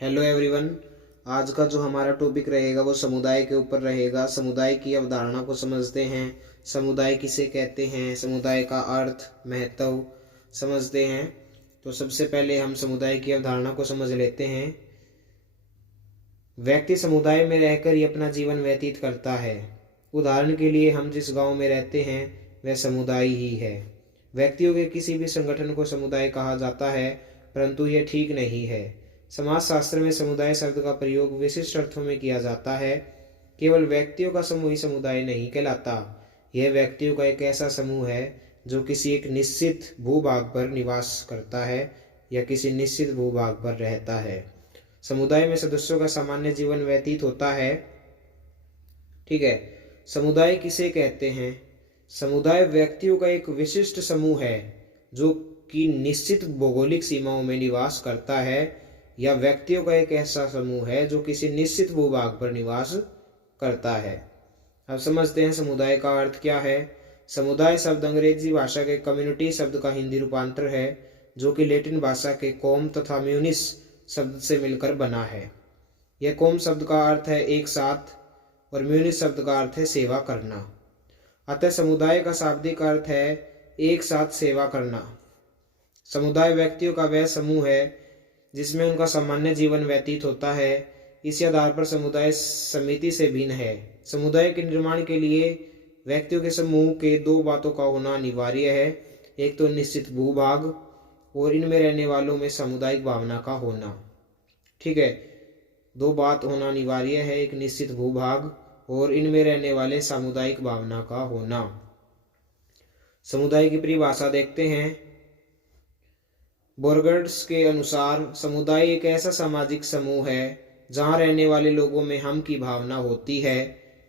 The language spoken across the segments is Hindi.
Hello everyone. आज का जो हमारा टॉपिक रहेगा वो समुदाय के ऊपर रहेगा। समुदाय की अवधारणा को समझते हैं। समुदाय किसे कहते हैं, समुदाय का अर्थ महत्व समझते हैं। तो सबसे पहले हम समुदाय की अवधारणा को समझ लेते हैं। व्यक्ति समुदाय में रहकर ही अपना जीवन व्यतीत करता है। उदाहरण के लिए हम जिस गांव में रहते हैं वह समुदाय ही है। व्यक्तियों के किसी भी संगठन को समुदाय कहा जाता है, परंतु यह ठीक नहीं है। समाजशास्त्र में समुदाय शब्द का प्रयोग विशिष्ट अर्थों में किया जाता है। केवल व्यक्तियों का समूह ही समुदाय नहीं कहलाता। यह व्यक्तियों का एक ऐसा समूह है जो किसी एक निश्चित भूभाग पर निवास करता है या किसी निश्चित भूभाग पर रहता है। समुदाय में सदस्यों का सामान्य जीवन व्यतीत होता है। ठीक है। समुदाय किसे कहते हैं? समुदाय व्यक्तियों का एक विशिष्ट समूह है जो कि निश्चित भौगोलिक सीमाओं में निवास करता है, या व्यक्तियों का एक ऐसा समूह है जो किसी निश्चित भूभाग पर निवास करता है। अब समझते हैं समुदाय का अर्थ क्या है। समुदाय शब्द अंग्रेजी भाषा के कम्युनिटी शब्द का हिंदी रूपांतर है, जो कि लैटिन भाषा के कॉम तथा म्यूनिस शब्द से मिलकर बना है। यह कॉम शब्द का अर्थ है एक साथ और म्यूनिस शब्द का अर्थ है सेवा करना। अतः समुदाय का शाब्दिक अर्थ है एक साथ सेवा करना। समुदाय व्यक्तियों का वह समूह है जिसमें उनका सामान्य जीवन व्यतीत होता है। इसी आधार पर समुदाय समिति से भिन्न है। समुदाय के निर्माण के लिए व्यक्तियों के समूह के दो बातों का होना अनिवार्य है। एक तो निश्चित भूभाग और इनमें रहने वालों में सामुदायिक भावना का होना। ठीक है, दो बात होना अनिवार्य है, एक निश्चित भूभाग और इनमें रहने वाले सामुदायिक भावना का होना। समुदाय की परिभाषा देखते हैं। बोर्गर्ड्स के अनुसार समुदाय एक ऐसा सामाजिक समूह है जहां रहने वाले लोगों में हम की भावना होती है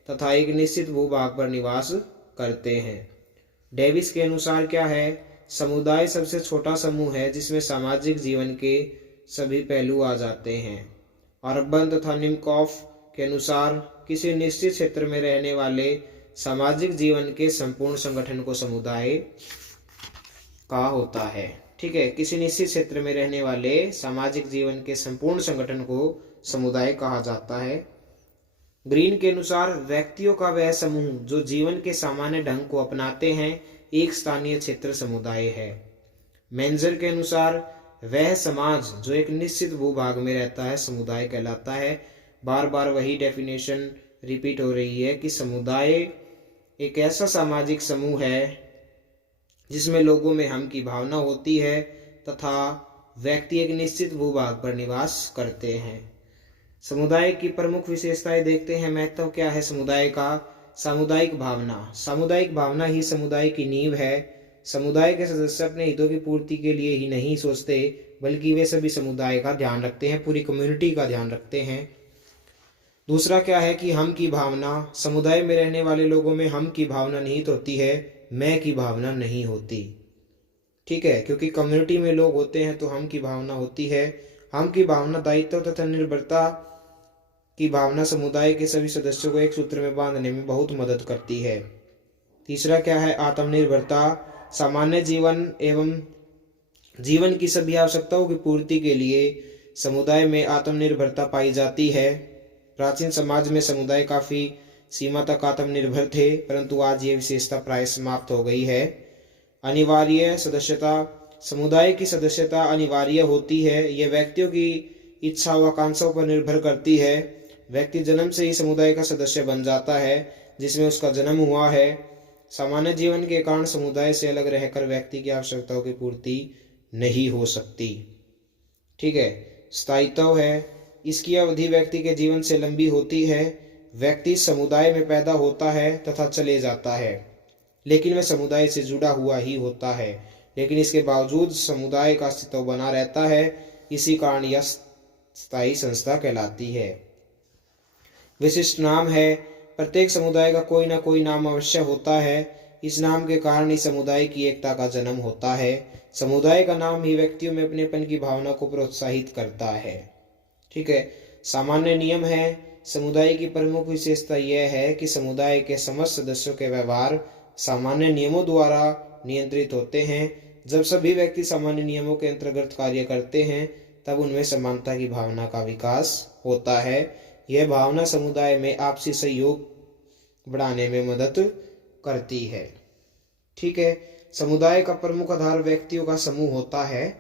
तथा एक निश्चित भूभाग पर निवास करते हैं। डेविस के अनुसार क्या है? समुदाय सबसे छोटा समूह है जिसमें सामाजिक जीवन के सभी पहलू आ जाते हैं। अर्बन तथा निमकॉफ के अनुसार किसी निश्चित क्षेत्र में रहने वाले सामाजिक जीवन के संपूर्ण संगठन को समुदाय कहा होता है। ठीक है, किसी निश्चित क्षेत्र में रहने वाले सामाजिक जीवन के संपूर्ण संगठन को समुदाय कहा जाता है। ग्रीन के अनुसार व्यक्तियों का वह समूह जो जीवन के सामान्य ढंग को अपनाते हैं एक स्थानीय क्षेत्र समुदाय है। मेंजर के अनुसार वह समाज जो एक निश्चित भूभाग में रहता है समुदाय कहलाता है। बार बार वही डेफिनेशन रिपीट हो रही है कि समुदाय एक ऐसा सामाजिक समूह है जिसमें लोगों में हम की भावना होती है तथा व्यक्ति एक निश्चित भूभाग पर निवास करते हैं। समुदाय की प्रमुख विशेषताएं देखते हैं। महत्व क्या है समुदाय का? सामुदायिक भावना। सामुदायिक भावना ही समुदाय की नींव है। समुदाय के सदस्य अपने हितों की पूर्ति के लिए ही नहीं सोचते, बल्कि वे सभी समुदाय का ध्यान रखते हैं, पूरी कम्युनिटी का ध्यान रखते हैं। दूसरा क्या है कि हम की भावना। समुदाय में रहने वाले लोगों में हम की भावना निहित होती है, मैं की भावना नहीं होती। ठीक है, क्योंकि कम्युनिटी में लोग होते हैं तो हम की भावना होती है। हम की भावना दायित्व तथा निर्भरता की भावना समुदाय के सभी सदस्यों को एक सूत्र में बांधने में बहुत मदद करती है। तीसरा क्या है? आत्मनिर्भरता। सामान्य जीवन एवं जीवन की सभी आवश्यकताओं की पूर्ति के लिए समुदाय में आत्मनिर्भरता पाई जाती है। प्राचीन समाज में समुदाय काफी सीमा तक आत्मनिर्भर थे, परंतु आज ये विशेषता प्राय समाप्त हो गई है। अनिवार्य सदस्यता। समुदाय की सदस्यता अनिवार्य होती है। यह व्यक्तियों की इच्छा व आकांक्षाओं पर निर्भर करती है। व्यक्ति जन्म से ही समुदाय का सदस्य बन जाता है जिसमें उसका जन्म हुआ है। सामान्य जीवन के कारण समुदाय से अलग रहकर व्यक्ति की आवश्यकताओं की पूर्ति नहीं हो सकती। ठीक है। स्थायित्व है। इसकी अवधि व्यक्ति के जीवन से लंबी होती है। व्यक्ति समुदाय में पैदा होता है तथा चले जाता है, लेकिन वह समुदाय से जुड़ा हुआ ही होता है, लेकिन इसके बावजूद समुदाय का अस्तित्व बना रहता है। इसी कारण यह स्थायी संस्था कहलाती है। विशिष्ट नाम है। प्रत्येक समुदाय का कोई ना कोई नाम अवश्य होता है। इस नाम के कारण ही समुदाय की एकता का जन्म होता है। समुदाय का नाम ही व्यक्तियों में अपनेपन की भावना को प्रोत्साहित करता है। ठीक है। सामान्य नियम है। समुदाय की प्रमुख विशेषता यह है कि समुदाय के समस्त सदस्यों के व्यवहार सामान्य नियमों द्वारा नियंत्रित होते हैं। जब सभी व्यक्ति सामान्य नियमों के अंतर्गत कार्य करते हैं तब उनमें समानता की भावना का विकास होता है। यह भावना समुदाय में आपसी सहयोग बढ़ाने में मदद करती है। ठीक है, समुदाय का प्रमुख आधार व्यक्तियों का समूह होता है।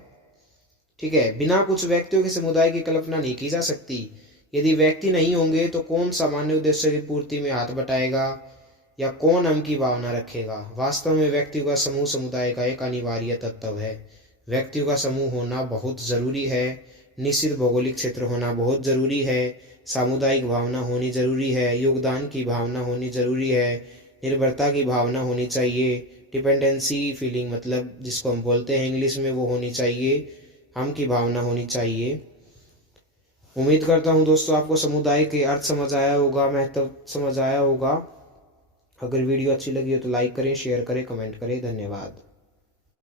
ठीक है, बिना कुछ व्यक्तियों के समुदाय की कल्पना नहीं की जा सकती। यदि व्यक्ति नहीं होंगे तो कौन सामान्य उद्देश्य की पूर्ति में हाथ बटाएगा या कौन हम की भावना रखेगा। वास्तव में व्यक्तियों का समूह समुदाय का एक अनिवार्य तत्व है। व्यक्तियों का समूह होना बहुत जरूरी है। निश्चित भौगोलिक क्षेत्र होना बहुत जरूरी है। सामुदायिक भावना होनी जरूरी है। योगदान की भावना होनी जरूरी है। निर्भरता की भावना होनी चाहिए। डिपेंडेंसी फीलिंग मतलब जिसको हम बोलते हैं इंग्लिश में, वो होनी चाहिए। हम की भावना होनी चाहिए। उम्मीद करता हूँ दोस्तों आपको समुदाय के अर्थ समझ आया होगा, महत्व समझ आया होगा। अगर वीडियो अच्छी लगी हो तो लाइक करें, शेयर करें, कमेंट करें। धन्यवाद।